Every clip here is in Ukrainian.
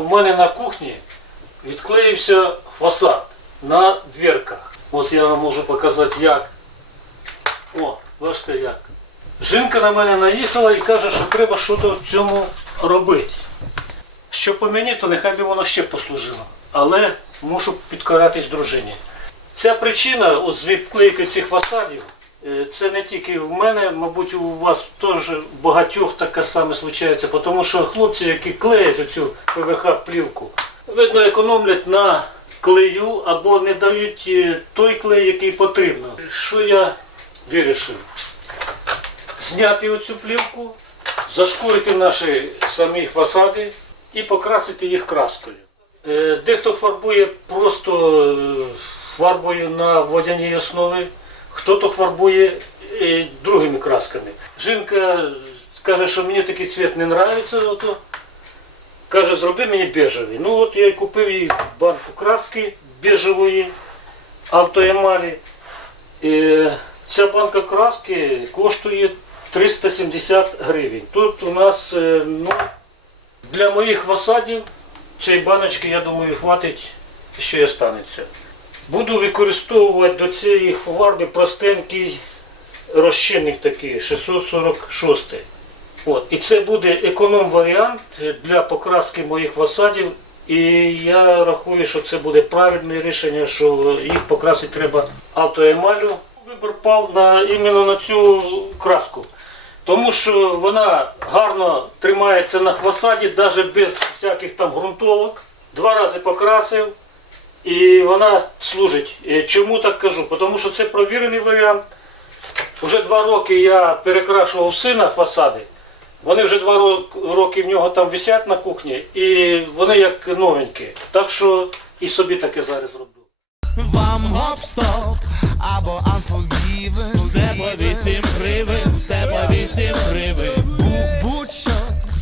У мене на кухні відклеївся фасад на дверках. Ось я вам можу показати як. О, бачите як. Жінка на мене наїхала і каже, що треба щось в цьому робити. Що по мені, то нехай би воно ще послужило. Але мушу підкоратись дружині. Ця причина от з відклейки цих фасадів, це не тільки в мене, мабуть, у вас теж багатьох таке саме случається, тому що хлопці, які клеять оцю ПВХ плівку, видно, економлять на клею або не дають е, той клей, який потрібно. Що я вирішив? Зняти оцю плівку, зашкурити наші самі фасади і покрасити їх краскою. Е, Дехто фарбує просто е, фарбою на водяній основі, хто-то фарбує е, другими красками. Жінка каже, що мені такий цвіт не подобається. Каже, зроби мені бежевий. Ну от я купив їй банку краски бежевої автоемалі. Е, Ця банка краски коштує 370 гривень. Тут у нас е, ну, для моїх фасадів цієї баночки, я думаю, хватить, що і станеться. Буду використовувати до цієї фарби простенький розчинник такий 646. От. І це буде економ-варіант для покраски моїх фасадів. І я рахую, що це буде правильне рішення, що їх покрасити треба автоемалю. Вибір пав на, іменно на цю краску. Тому що вона гарно тримається на фасаді, навіть без всяких там ґрунтовок. Два рази покрасив і вона служить. Е, Чому так кажу? Тому що це провірений варіант. Уже два роки я перекрашував сина фасади. Вони вже два роки в нього там висять на кухні, і вони як новенькі. Так що і собі таке зараз роблю. Вам гоп-стоп або Unforgiven Все по вісім гривень, все по вісім гривень, Бу- Будь-що,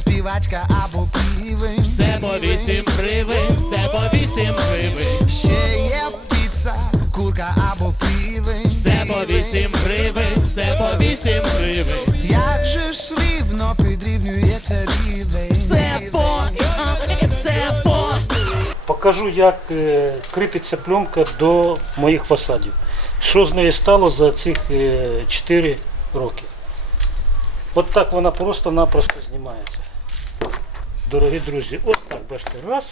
співачка або півень все по вісім гривень, або півень все по вісім гривень, все по вісім гривень, Як же ж рівно підрівнюється рівень все по, е, все по. Покажу, як е, кріпиться пленка до моїх фасадів. Що з нею стало за цих 4 роки. От так вона просто-напросто знімається. Дорогі друзі, от так бачите, раз.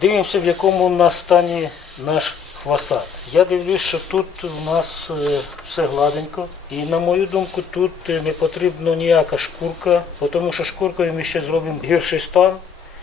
Дивимося, в якому у нас стані наш фасад. Я дивлюсь, що тут у нас е, все гладенько. І на мою думку, тут е, не потрібна ніяка шкурка, тому що шкуркою ми ще зробимо гірший стан.